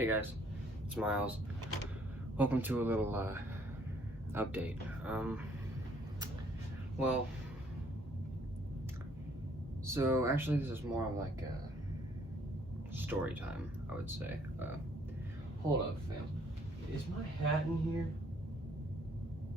Hey guys, it's Miles. Welcome to a little update. Well, so actually this is more of like a story time, I would say. Hold up, fam. Is my hat in here?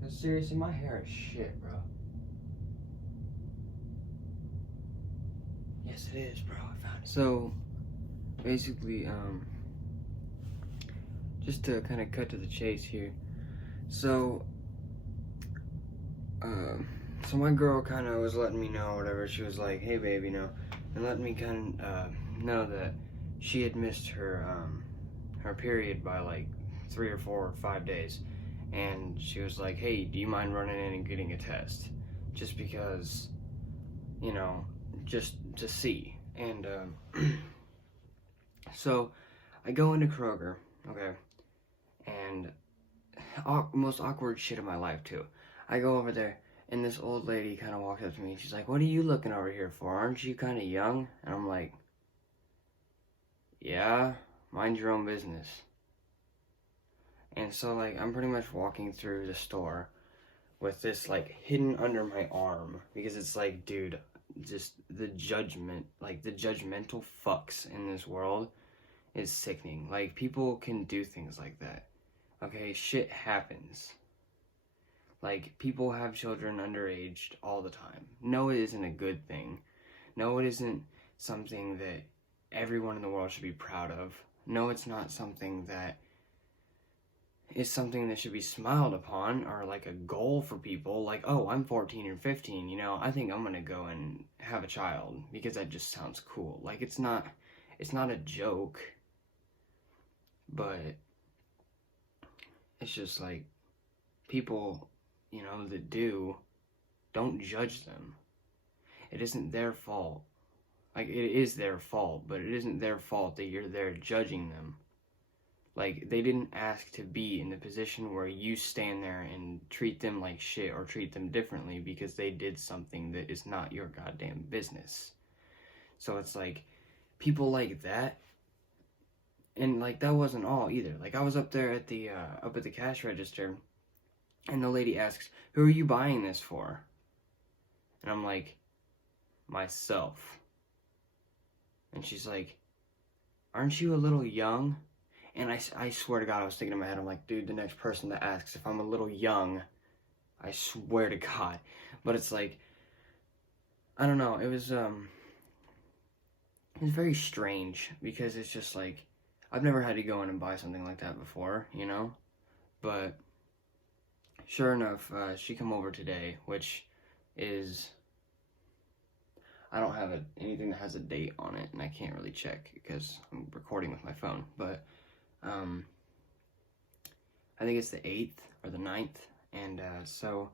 'Cause seriously, my hair is shit, bro. Yes, it is, bro. I found it. So, basically, just to kind of cut to the chase here. So, so my girl kind of was letting me know, whatever. She was like, "Hey, babe, and letting me kind of know that she had missed her period by like 3 or 4 or 5 days, and she was like, "Hey, do you mind running in and getting a test, just because, just to see." And so I go into Kroger, okay, and most awkward shit of my life too. I go over there, and this old lady kind of walks up to me, and she's like, "What are you looking over here for? Aren't you kind of young?" And I'm like, "Yeah, mind your own business." And so, like, I'm pretty much walking through the store with this, like, hidden under my arm, because it's like, dude, just the judgment, like, the judgmental fucks in this world is sickening. Like, people can do things like that. Okay, shit happens. Like, people have children underaged all the time. No, it isn't a good thing. No, it isn't something that everyone in the world should be proud of. No, it's not something that is something that should be smiled upon, or like a goal for people. Like, oh, I'm 14 or 15, I think I'm gonna go and have a child because that just sounds cool. Like, it's not a joke, but it's just like people, that don't judge them. It isn't their fault. Like, it is their fault, but it isn't their fault that you're there judging them. Like, they didn't ask to be in the position where you stand there and treat them like shit or treat them differently because they did something that is not your goddamn business. So it's like, people like that, and like, that wasn't all either. Like, I was up there at the cash register, and the lady asks, "Who are you buying this for?" And I'm like, "Myself." And she's like, "Aren't you a little young?" And I swear to God, I was thinking in my head, I'm like, dude, the next person that asks if I'm a little young, I swear to God. But it's like, I don't know, it was very strange, because it's just like, I've never had to go in and buy something like that before, But sure enough, she come over today, which is, I don't have anything that has a date on it, and I can't really check because I'm recording with my phone, but I think it's the 8th or the 9th, and so,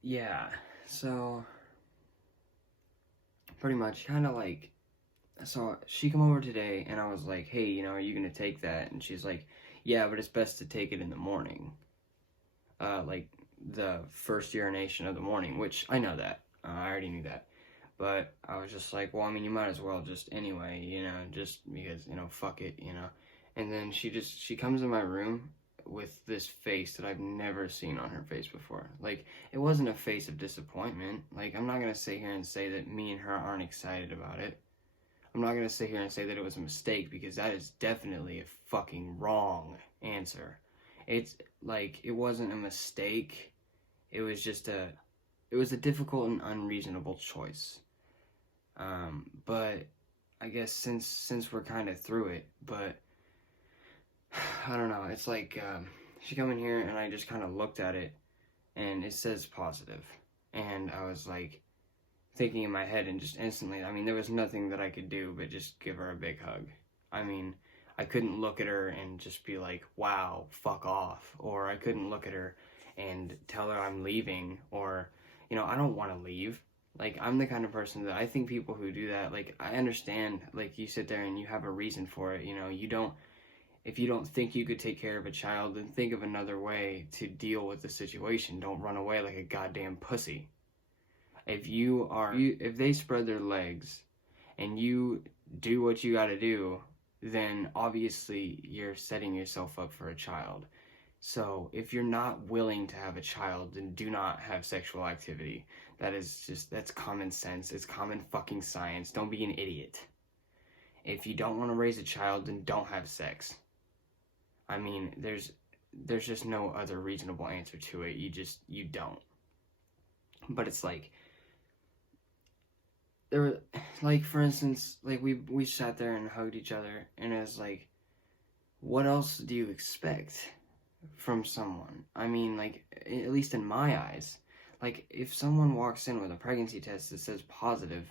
yeah, so, pretty much, kind of like, so she come over today, and I was like, "Hey, are you gonna take that?" And she's like, "Yeah, but it's best to take it in the morning, like, the first urination of the morning," which, I know that, I already knew that, but I was just like, well, I mean, you might as well just anyway, just because, fuck it, and then she comes in my room with this face that I've never seen on her face before. Like, it wasn't a face of disappointment. Like, I'm not gonna sit here and say that me and her aren't excited about it. I'm not gonna sit here and say that it was a mistake, because that is definitely a fucking wrong answer. It's like, it wasn't a mistake. It was just it was a difficult and unreasonable choice. But I guess since we're kind of through it, but I don't know, it's like, she come in here and I just kind of looked at it and it says positive, and I was like thinking in my head, and just instantly, I mean, there was nothing that I could do but just give her a big hug. I mean, I couldn't look at her and just be like, "Wow, fuck off," or I couldn't look at her and tell her I'm leaving, or, I don't want to leave. Like, I'm the kind of person that I think people who do that, like, I understand, like, you sit there and you have a reason for it, if you don't think you could take care of a child, then think of another way to deal with the situation. Don't run away like a goddamn pussy. If they spread their legs and you do what you gotta do, then obviously you're setting yourself up for a child. So if you're not willing to have a child, then do not have sexual activity. That's common sense. It's common fucking science. Don't be an idiot. If you don't want to raise a child, then don't have sex. I mean, there's just no other reasonable answer to it. You don't. But it's like, for instance, like we sat there and hugged each other, and it was like, what else do you expect from someone? I mean, like, at least in my eyes, like, if someone walks in with a pregnancy test that says positive,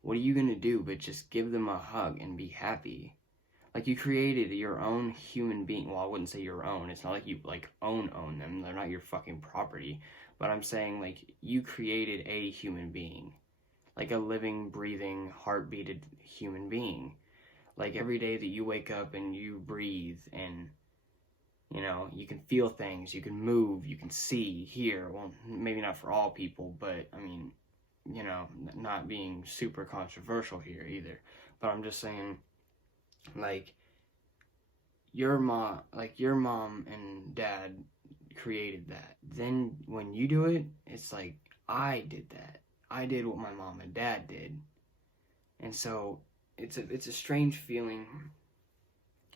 what are you gonna do but just give them a hug and be happy? Like, you created your own human being. Well, I wouldn't say your own. It's not like you, like, own them. They're not your fucking property. But I'm saying, like, you created a human being. Like a living, breathing, heart-beated human being. Like, every day that you wake up and you breathe and, you know, you can feel things, you can move, you can see, hear. Well, maybe not for all people, but, I mean, you know, not being super controversial here either. But I'm just saying, like, your mom and dad created that. Then when you do it, it's like, I did that. I did what my mom and dad did. And so it's a strange feeling.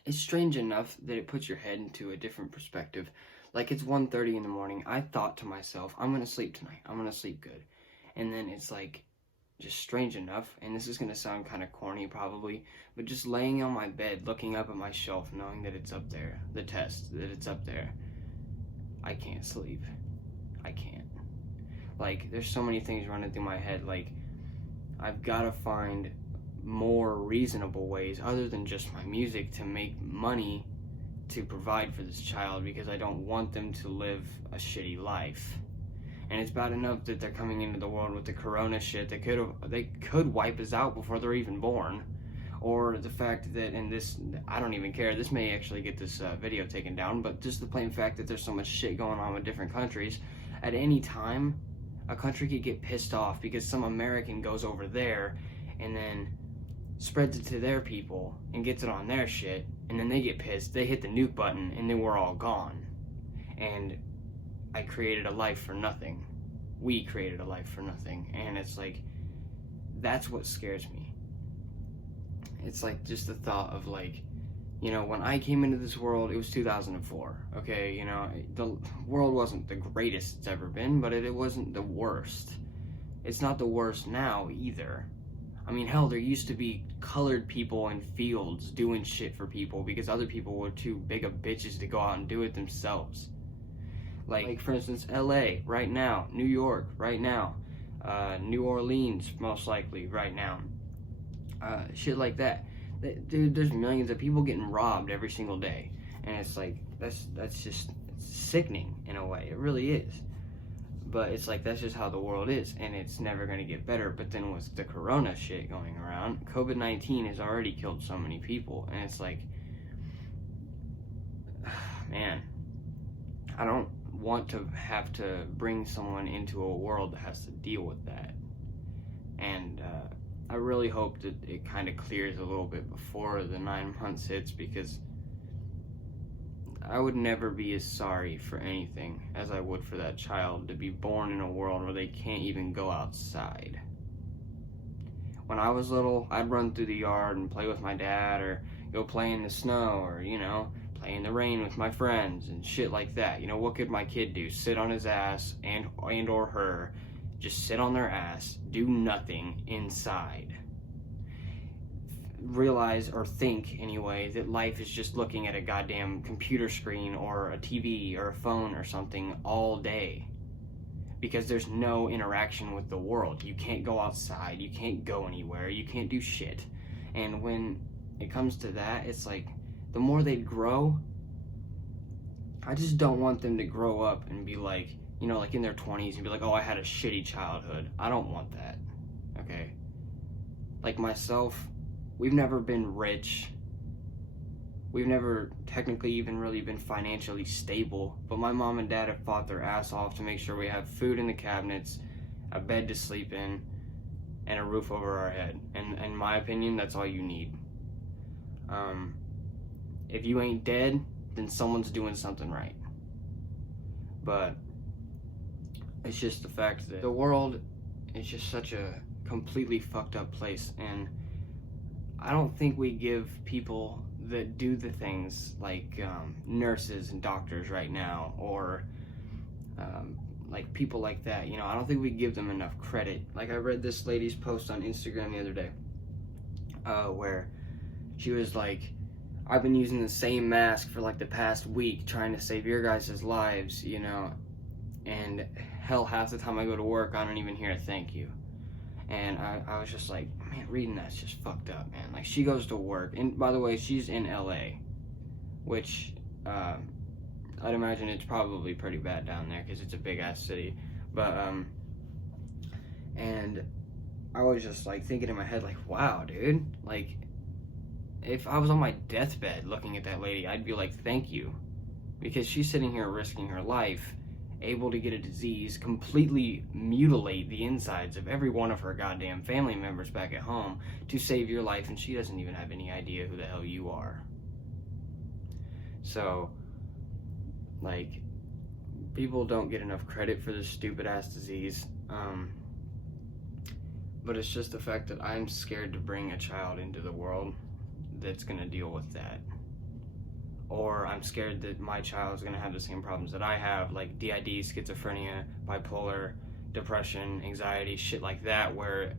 It's strange enough that it puts your head into a different perspective. Like, it's 1:30 in the morning. I thought to myself, I'm going to sleep tonight. I'm going to sleep good. And then it's like, just strange enough, and this is going to sound kind of corny probably, but just laying on my bed, looking up at my shelf, knowing that it's up there, the test, that it's up there, I can't sleep. I can't. Like, there's so many things running through my head. Like, I've got to find more reasonable ways other than just my music to make money to provide for this child, because I don't want them to live a shitty life. And it's bad enough that they're coming into the world with the corona shit. They could wipe us out before they're even born. Or the fact that, and this, I don't even care, this may actually get this video taken down, but just the plain fact that there's so much shit going on with different countries, at any time, a country could get pissed off because some American goes over there and then spreads it to their people and gets it on their shit, and then they get pissed, they hit the nuke button, and then we're all gone. And I created a life for nothing. We created a life for nothing. And it's like, that's what scares me. It's like just the thought of, like, you know, when I came into this world, it was 2004. Okay, you know, the world wasn't the greatest it's ever been, but it wasn't the worst. It's not the worst now either. I mean, hell, there used to be colored people in fields doing shit for people because other people were too big of bitches to go out and do it themselves. Like, for instance, LA right now, New York right now, New Orleans most likely right now, shit like that. Dude, there's millions of people getting robbed every single day, and it's like, that's just sickening in a way. It really is. But it's like, that's just how the world is, and it's never going to get better. But then with the corona shit going around, COVID-19 has already killed so many people, and it's like, man, I don't want to have to bring someone into a world that has to deal with that. And I really hope that it kind of clears a little bit before the 9 months hits, because I would never be as sorry for anything as I would for that child to be born in a world where they can't even go outside. When I was little, I'd run through the yard and play with my dad, or go play in the snow, or, you know, play in the rain with my friends and shit like that. You know, what could my kid do? Sit on his ass and or her. Just sit on their ass, do nothing inside. Realize, or think anyway, that life is just looking at a goddamn computer screen or a TV or a phone or something all day. Because there's no interaction with the world. You can't go outside, you can't go anywhere, you can't do shit. And when it comes to that, it's like, the more they grow, I just don't want them to grow up and be like, you know, like in their 20s and be like, oh, I had a shitty childhood. I don't want that, okay? Like myself, we've never been rich. We've never technically even really been financially stable, but my mom and dad have fought their ass off to make sure we have food in the cabinets, a bed to sleep in, and a roof over our head. And in my opinion, that's all you need. If you ain't dead, then someone's doing something right. But it's just the fact that the world is just such a completely fucked up place, and I don't think we give people that do the things like nurses and doctors right now, or like people like that, you know, I don't think we give them enough credit. Like, I read this lady's post on Instagram the other day, where she was like, I've been using the same mask for like the past week trying to save your guys' lives, you know, and hell, half the time I go to work, I don't even hear a thank you. And I was just like, man, reading that's just fucked up, man. Like, she goes to work, and by the way, she's in LA, which I'd imagine it's probably pretty bad down there because it's a big ass city. But and I was just like thinking in my head, like, wow, dude, like, if I was on my deathbed looking at that lady, I'd be like, thank you, because she's sitting here risking her life, able to get a disease, completely mutilate the insides of every one of her goddamn family members back at home to save your life, and she doesn't even have any idea who the hell you are. So, like, people don't get enough credit for this stupid ass disease. But it's just the fact that I'm scared to bring a child into the world that's gonna deal with that. Or I'm scared that my child's gonna have the same problems that I have, like DID, schizophrenia, bipolar, depression, anxiety, shit like that, where,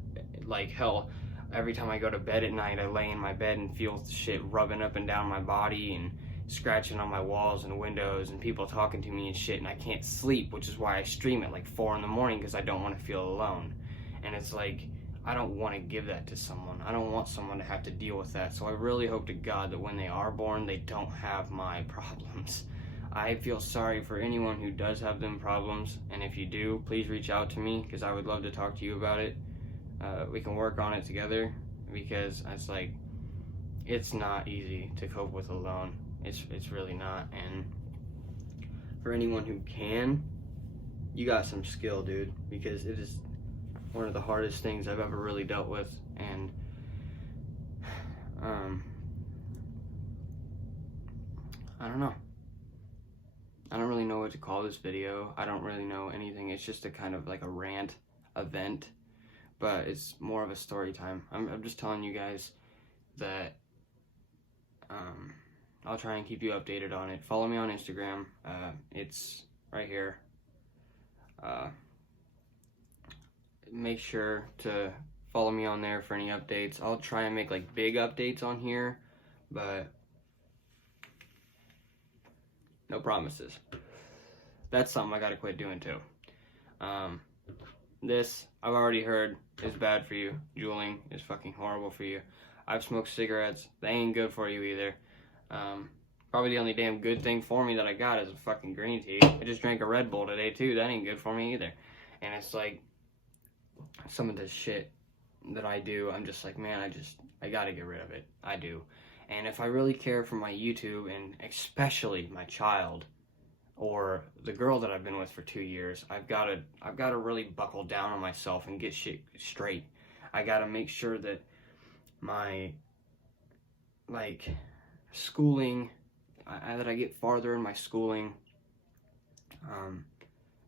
like, hell, every time I go to bed at night, I lay in my bed and feel shit rubbing up and down my body and scratching on my walls and windows and people talking to me and shit, and I can't sleep, which is why I stream at like 4 in the morning, because I don't want to feel alone. And it's like, I don't want to give that to someone. I don't want someone to have to deal with that. So I really hope to God that when they are born, they don't have my problems. I feel sorry for anyone who does have them problems, and if you do, please reach out to me, because I would love to talk to you about it. We can work on it together, because it's like, it's not easy to cope with alone. It's really not. And for anyone who can, you got some skill, dude, because it is one of the hardest things I've ever really dealt with. And I don't know. I don't really know what to call this video. I don't really know anything. It's just a kind of like a rant event, but it's more of a story time. I'm just telling you guys that I'll try and keep you updated on it. Follow me on Instagram. It's right here. Make sure to follow me on there for any updates. I'll try and make like big updates on here, but no promises. That's something I gotta quit doing too. This, I've already heard, is bad for you. Juuling is fucking horrible for you. I've smoked cigarettes. They ain't good for you either. Probably the only damn good thing for me that I got is a fucking green tea. I just drank a Red Bull today too. That ain't good for me either. And it's like, some of this shit that I do, I'm just like, man, I gotta get rid of it. I do. And if I really care for my YouTube, and especially my child, or the girl that I've been with for 2 years, I've gotta really buckle down on myself and get shit straight. I gotta make sure that my, like, schooling, that I get farther in my schooling,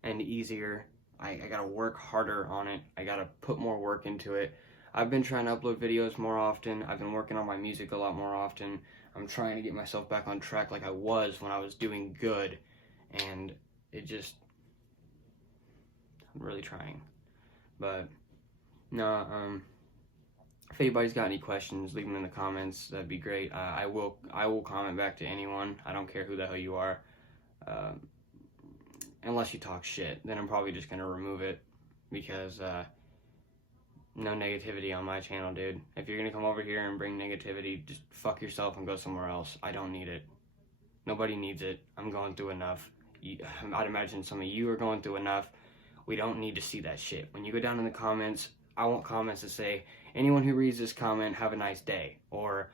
and easier. I gotta work harder on it. I gotta put more work into it. I've been trying to upload videos more often. I've been working on my music a lot more often. I'm trying to get myself back on track like I was when I was doing good. And it just, I'm really trying. But, no, if anybody's got any questions, leave them in the comments. That'd be great. I will comment back to anyone. I don't care who the hell you are. Unless you talk shit, then I'm probably just gonna remove it, because no negativity on my channel, dude. If you're gonna come over here and bring negativity, just fuck yourself and go somewhere else. I don't need it. Nobody needs it. I'm going through enough. I'd imagine some of you are going through enough. We don't need to see that shit. When you go down in the comments, I want comments to say, anyone who reads this comment, have a nice day, or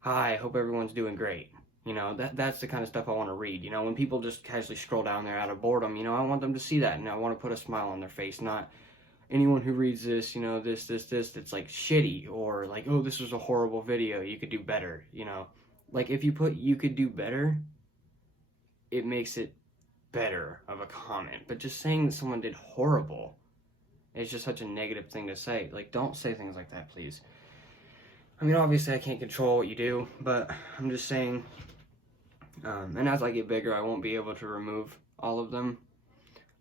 hi, hope everyone's doing great. You know, that's the kind of stuff I want to read. You know, when people just casually scroll down there out of boredom, you know, I want them to see that, and I want to put a smile on their face, not anyone who reads this, you know, this, it's like shitty, or like, oh, this was a horrible video, you could do better, you know. Like, if you put you could do better, it makes it better of a comment. But just saying that someone did horrible is just such a negative thing to say. Like, don't say things like that, please. I mean, obviously I can't control what you do, but I'm just saying, and as I get bigger, I won't be able to remove all of them.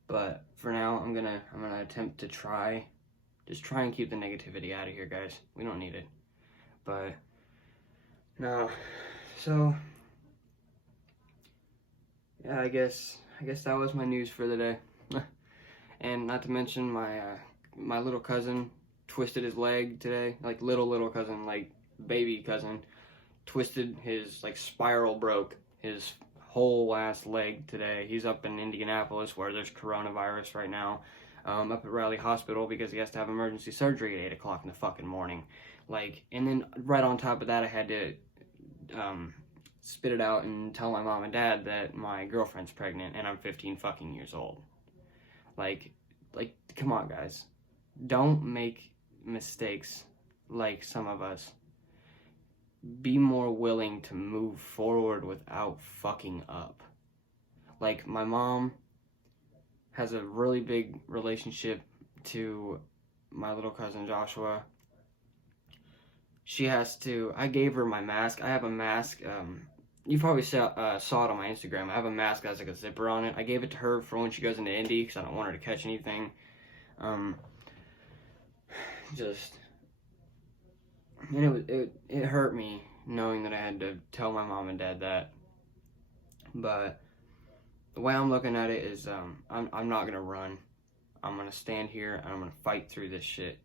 But for now, I'm gonna attempt to just try and keep the negativity out of here, guys. We don't need it. But no, so yeah, I guess that was my news for the day. And not to mention, my little cousin twisted his leg today. Like, little cousin, like baby cousin, twisted his, like, spiral broke his whole ass leg today. He's up in Indianapolis where there's coronavirus right now, up at Riley Hospital, because he has to have emergency surgery at 8 o'clock in the fucking morning. Like, and then right on top of that, I had to spit it out and tell my mom and dad that my girlfriend's pregnant and I'm 15 fucking years old. Like, come on, guys. Don't make mistakes like some of us. Be more willing to move forward without fucking up. Like, my mom has a really big relationship to my little cousin Joshua. She has to, I gave her my mask. I have a mask, you probably saw it on my Instagram. I have a mask that has like a zipper on it. I gave it to her for when she goes into Indy, because I don't want her to catch anything. Just, and it hurt me knowing that I had to tell my mom and dad that. But the way I'm looking at it is, I'm not gonna run. I'm gonna stand here and I'm gonna fight through this shit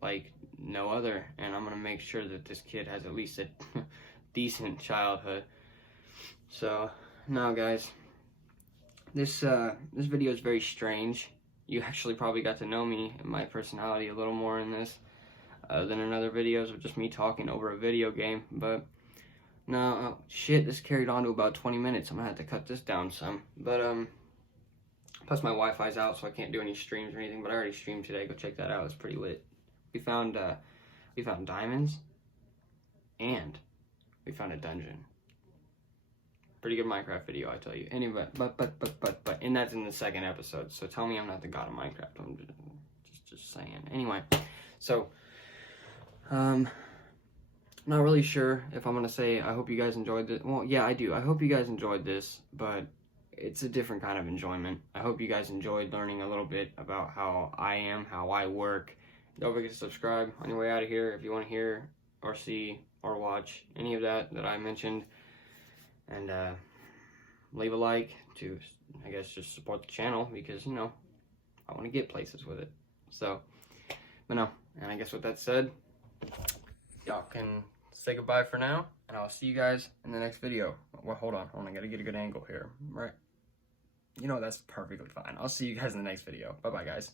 like no other, and I'm gonna make sure that this kid has at least a decent childhood. So now, guys, this video is very strange. You actually probably got to know me and my personality a little more in this than in other videos of just me talking over a video game. But no, shit, this carried on to about 20 minutes. I'm gonna have to cut this down some. But plus my Wi-Fi's out, so I can't do any streams or anything. But I already streamed today. Go check that out. It's pretty lit. We found diamonds, and we found a dungeon. Pretty good Minecraft video, I tell you. Anyway, but, and that's in the second episode. So tell me I'm not the god of Minecraft. I'm just saying. Anyway, so not really sure if I'm gonna say I hope you guys enjoyed this. Well, yeah, I do. I hope you guys enjoyed this, but it's a different kind of enjoyment. I hope you guys enjoyed learning a little bit about how I am, how I work. Don't forget to subscribe on your way out of here if you want to hear or see or watch any of that I mentioned. And leave a like to, I guess, just support the channel, because, you know, I want to get places with it. So, but no, and I guess with that said, y'all can say goodbye for now, and I'll see you guys in the next video. Well, hold on, I gotta get a good angle here, right? You know, that's perfectly fine. I'll see you guys in the next video. Bye-bye, guys.